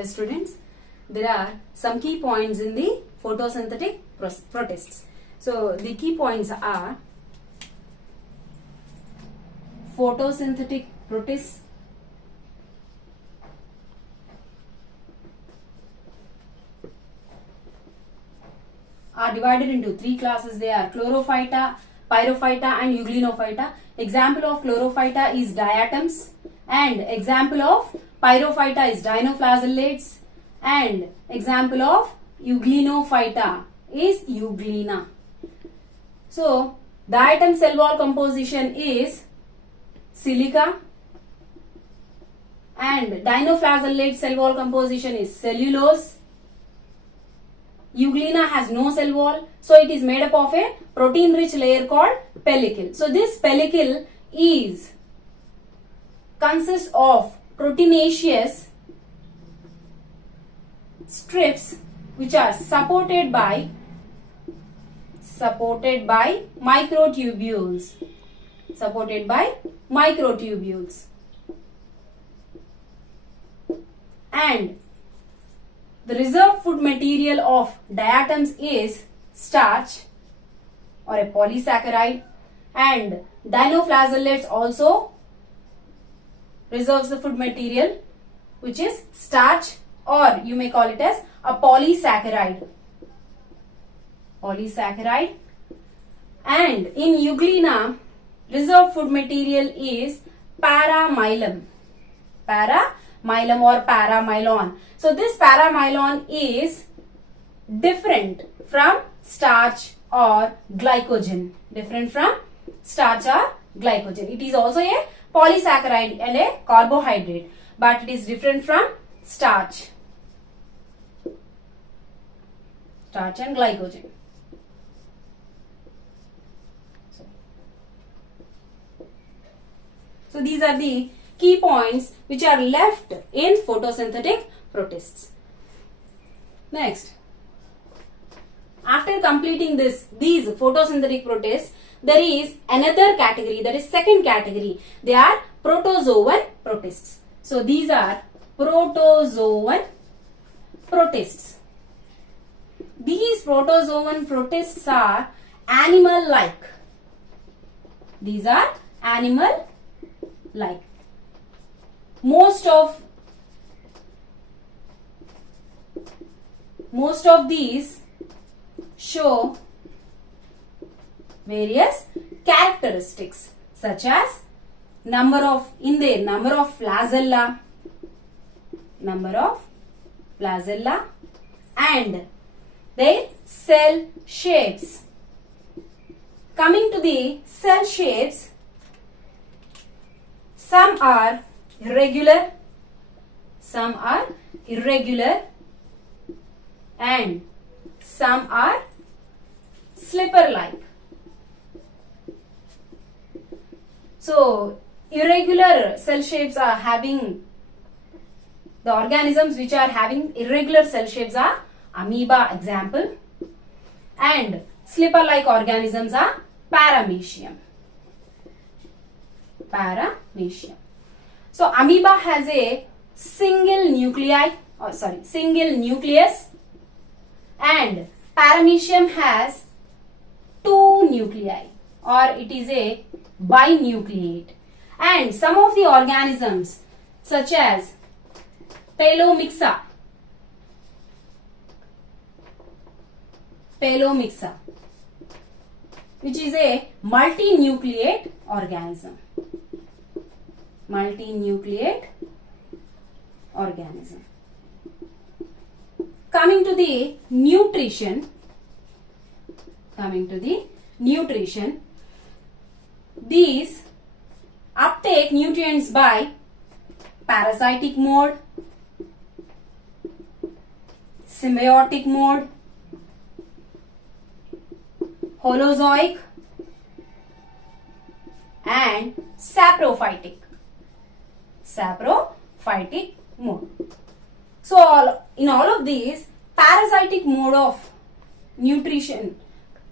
Hello students, there are some key points in the photosynthetic protists. So the key points are photosynthetic protists, are divided into three classes. They are chlorophyta, pyrophyta and euglenophyta. Example of chlorophyta is diatoms and example of pyrophyta is dinoflagellates and example of euglenophyta is euglena. So diatom cell wall composition is silica and dinoflagellate cell wall composition is cellulose. Euglena has no cell wall, so it is made up of a protein rich layer called pellicle. So this pellicle consists of proteinaceous strips which are supported by microtubules. And the reserve food material of diatoms is starch or a polysaccharide, and dinoflagellates also reserves the food material which is starch, or you may call it as a polysaccharide. And in euglena, reserve food material is paramylum or paramylon. So this paramylon is different from starch or glycogen. It is also a polysaccharide and a carbohydrate, but it is different from starch and glycogen. So these are the key points which are left in photosynthetic protists. Next, after completing these photosynthetic protists, there is another category, that is second category. They are protozoan protists. So these are protozoan protists. These protozoan protists are animal-like. Most of these show various characteristics such as number of flagella and their cell shapes. Coming to the cell shapes, some are irregular and some are slipper-like. So irregular cell shapes are having, the organisms which are having irregular cell shapes are amoeba example, and slipper-like organisms are paramecium. So amoeba has a single nucleus and paramecium has two nuclei, or it is a binucleate. And some of the organisms such as Palomixa, which is a multinucleate organism. Coming to the nutrition, these uptake nutrients by parasitic mode, symbiotic mode, holozoic and saprophytic mode. So in all of these, parasitic mode of nutrition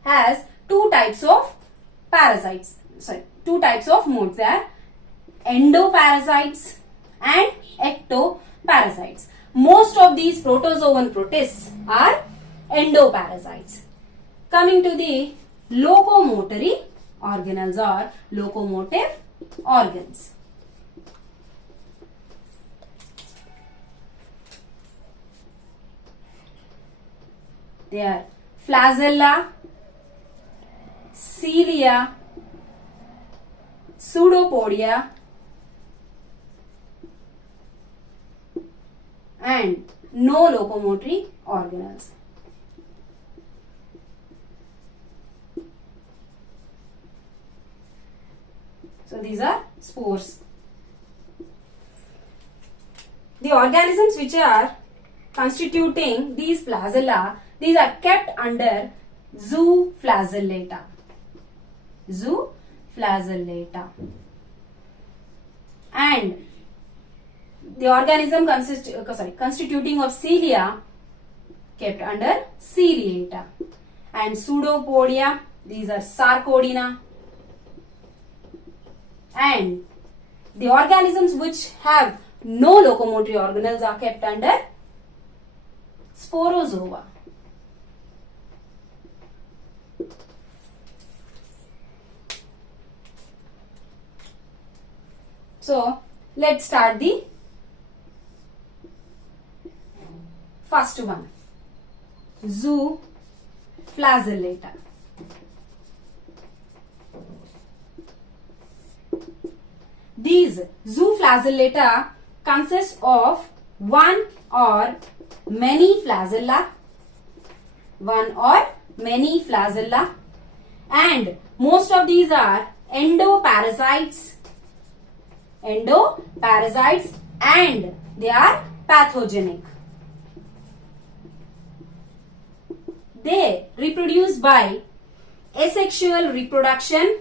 has two types of modes. They are endoparasites and ectoparasites. most of these protozoan protists are endoparasites. Coming to the locomotory organelles or locomotive organs. They are flagella, cilia, pseudopodia, and no locomotory organelles. So these are spores. The organisms which are constituting these flagella, these are kept under zooflagellata. Zooflagellata. And the organism constituting of cilia kept under ciliata. And pseudopodia, these are sarcodina. And the organisms which have no locomotory organelles are kept under sporozoa. So, let's start the first one, zooflagellata. These zooflagellata consist of one or many flagella, and most of these are endoparasites, and they are pathogenic. They reproduce by asexual reproduction,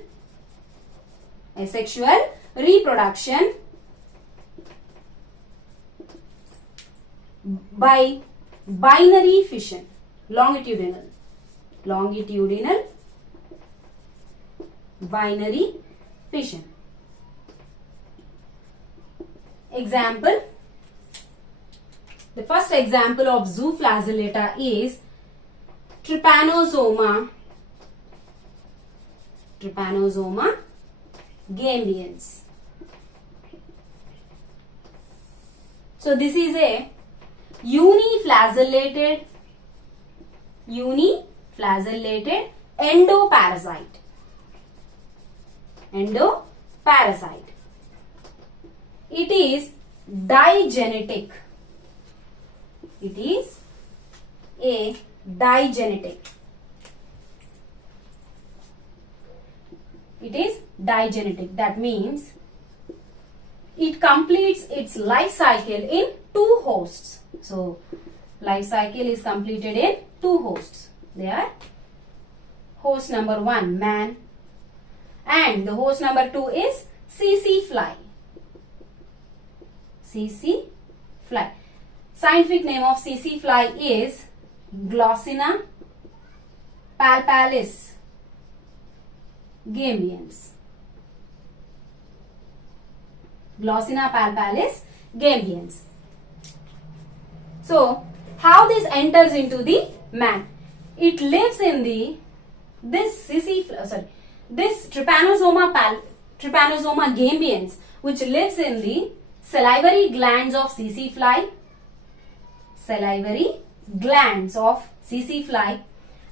by binary fission, longitudinal binary fission. Example, the first example of zooflagellata is trypanosoma gambiens. So this is a uniflagellated endoparasite. It is digenetic. It is a digenetic. That means it completes its life cycle in two hosts. So, life cycle is completed in two hosts. They are host number 1, man, and the host number 2 is CC fly. Scientific name of CC fly is Glossina palpalis gambiens. So, how this enters into the man? It lives in this trypanosoma gambiens, which lives in the salivary glands of CC fly,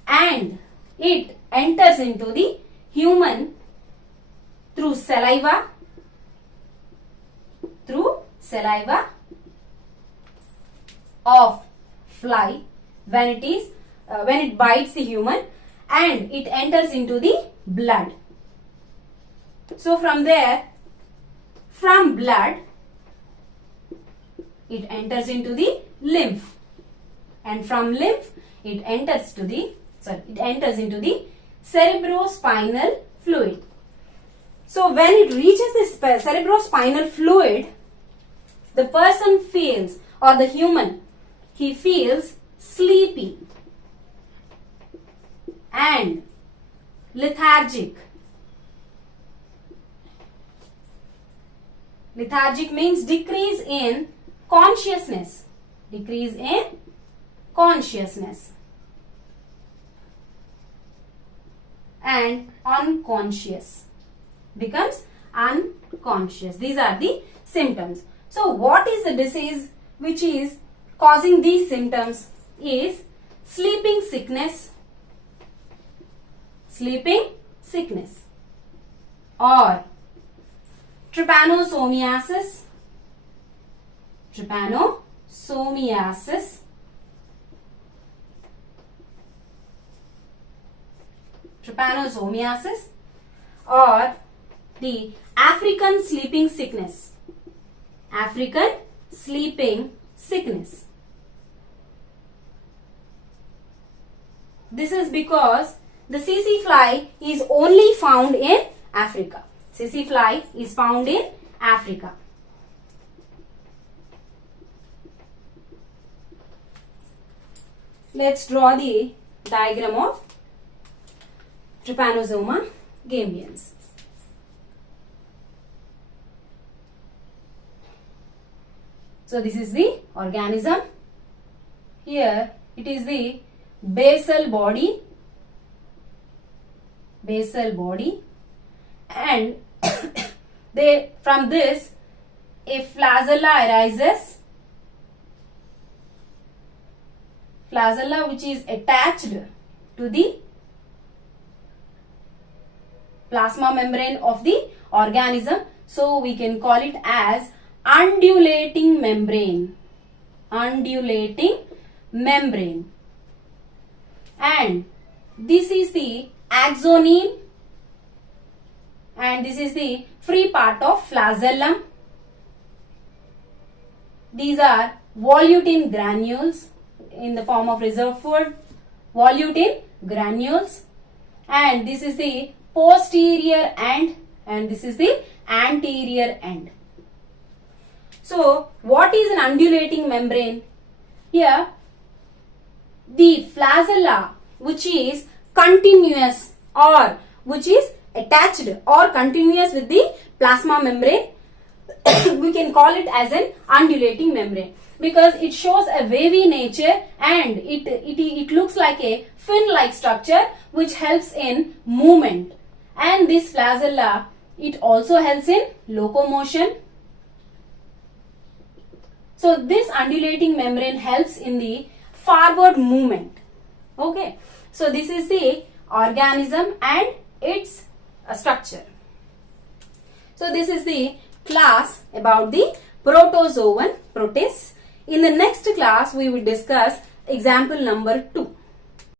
and it enters into the human through saliva of fly when it bites the human, and it enters into the blood. So from blood it enters into the lymph, and from lymph it enters into the cerebrospinal fluid. So when it reaches this cerebrospinal fluid, the person feels, or the human, he feels sleepy and lethargic. Lethargic means decrease in consciousness. decrease in consciousness, and unconscious, becomes unconscious. These are the symptoms. So what is the disease which is causing these symptoms? Is sleeping sickness, or trypanosomiasis, or the African sleeping sickness, This is because the tsetse fly is only found in Africa. Tsetse fly is found in Africa. Let's draw the diagram of Trypanosoma gambiens. So this is the organism. Here it is the basal body, and from this a flagella arises, which is attached to the plasma membrane of the organism. So we can call it as undulating membrane, and this is the axoneme, and this is the free part of flagellum. These are volutin granules in the form of reserve food, volutin granules, and this is the posterior end, and this is the anterior end. So what is an undulating membrane? Here the flagella, which is continuous or which is attached or continuous with the plasma membrane, we can call it as an undulating membrane because it shows a wavy nature, and it looks like a fin-like structure which helps in movement. And this flagella, it also helps in locomotion. So this undulating membrane helps in the forward movement. Okay, so this is the organism and its structure. So this is the class about the protozoan, protists. In the next class we will discuss example number 2.